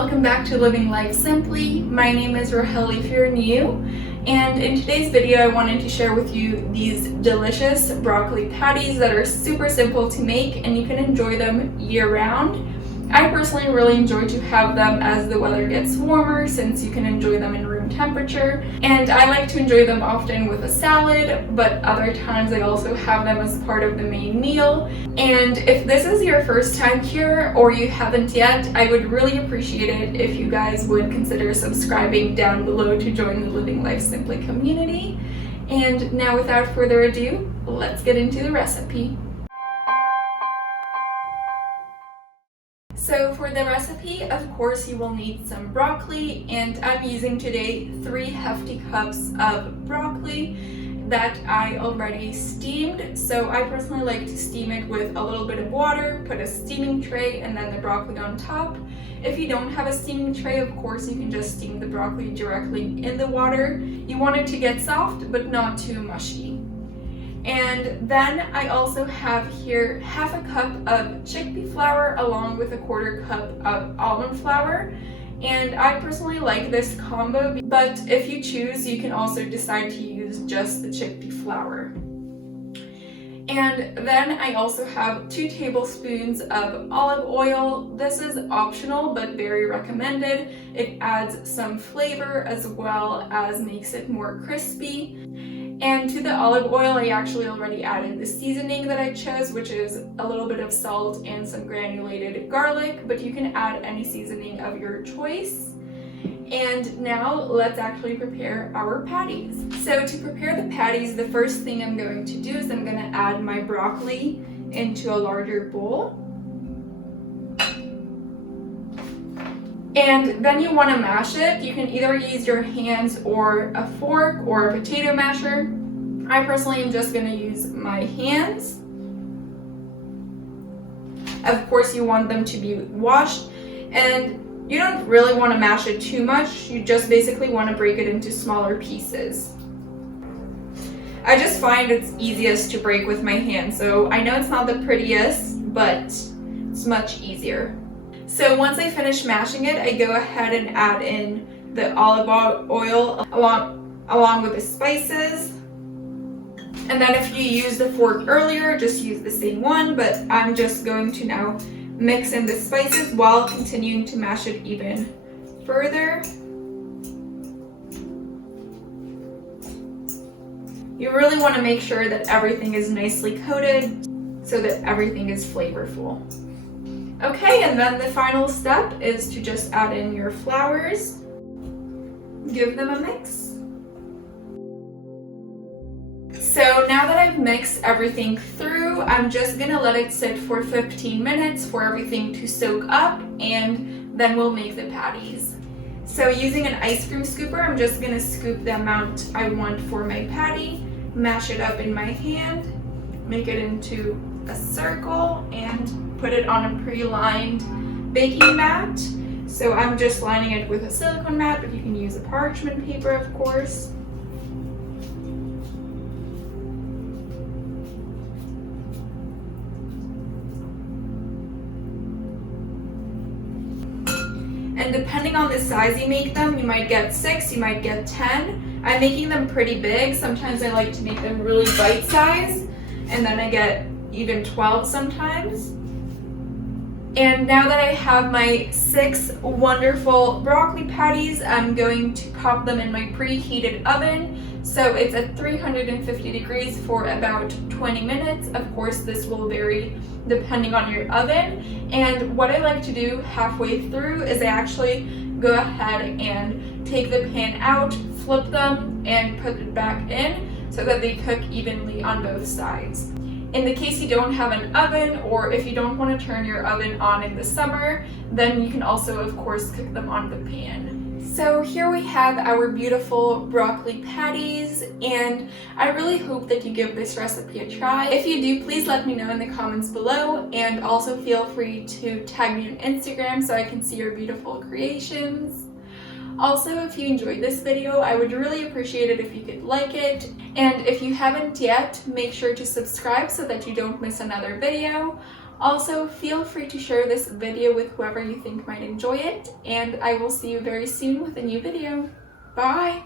welcome back to Living Life Simply. My name is Rahel if you're new, and in today's video I wanted to share with you these delicious broccoli patties that are super simple to make and you can enjoy them year-round. I personally really enjoy to have them as the weather gets warmer since you can enjoy them in room temperature, and I like to enjoy them often with a salad, but other times I also have them as part of the main meal. And if this is your first time here or you haven't yet, I would really appreciate it if you guys would consider subscribing down below to join the Living Life Simply community. And now without further ado, let's get into the recipe. So for the recipe, of course, you will need some broccoli, and I'm using today 3 hefty cups of broccoli that I already steamed. So I personally like to steam it with a little bit of water, put a steaming tray, and then the broccoli on top. If you don't have a steaming tray, of course, you can just steam the broccoli directly in the water. You want it to get soft, but not too mushy. And then I also have here half a cup of chickpea flour along with a 1/4 cup of almond flour. And I personally like this combo, but if you choose, you can also decide to use just the chickpea flour. And then I also have 2 tablespoons of olive oil. This is optional, but very recommended. It adds some flavor as well as makes it more crispy. And to the olive oil, I actually already added the seasoning that I chose, which is a little bit of salt and some granulated garlic, but you can add any seasoning of your choice. And now let's actually prepare our patties. So to prepare the patties, the first thing I'm going to do is I'm going to add my broccoli into a larger bowl. And then you want to mash it. You can either use your hands or a fork or a potato masher. I personally am just going to use my hands. Of course, you want them to be washed, and you don't really want to mash it too much. You just basically want to break it into smaller pieces. I just find it's easiest to break with my hands, so I know it's not the prettiest, but it's much easier. So once I finish mashing it, I go ahead and add in the olive oil along with the spices. And then if you used the fork earlier, just use the same one, but I'm just going to now mix in the spices while continuing to mash it even further. You really want to make sure that everything is nicely coated so that everything is flavorful. Okay, and then the final step is to just add in your flours. Give them a mix. So now that I've mixed everything through, I'm just gonna let it sit for 15 minutes for everything to soak up, and then we'll make the patties. So using an ice cream scooper, I'm just gonna scoop the amount I want for my patty, mash it up in my hand, make it into a circle, and put it on a pre-lined baking mat. So I'm just lining it with a silicone mat, but you can use a parchment paper, of course. And depending on the size you make them, you might get 6, you might get 10. I'm making them pretty big. Sometimes I like to make them really bite-sized, and then I get even 12 sometimes. And now that I have my 6 wonderful broccoli patties, I'm going to pop them in my preheated oven. So it's at 350 degrees for about 20 minutes. Of course, this will vary depending on your oven. And what I like to do halfway through is I actually go ahead and take the pan out, flip them, and put it back in so that they cook evenly on both sides. In the case you don't have an oven, or if you don't want to turn your oven on in the summer, then you can also, of course, cook them on the pan. So here we have our beautiful broccoli patties, and I really hope that you give this recipe a try. If you do, please let me know in the comments below, and also feel free to tag me on Instagram so I can see your beautiful creations. Also, if you enjoyed this video, I would really appreciate it if you could like it. And if you haven't yet, make sure to subscribe so that you don't miss another video. Also, feel free to share this video with whoever you think might enjoy it, and I will see you very soon with a new video. Bye!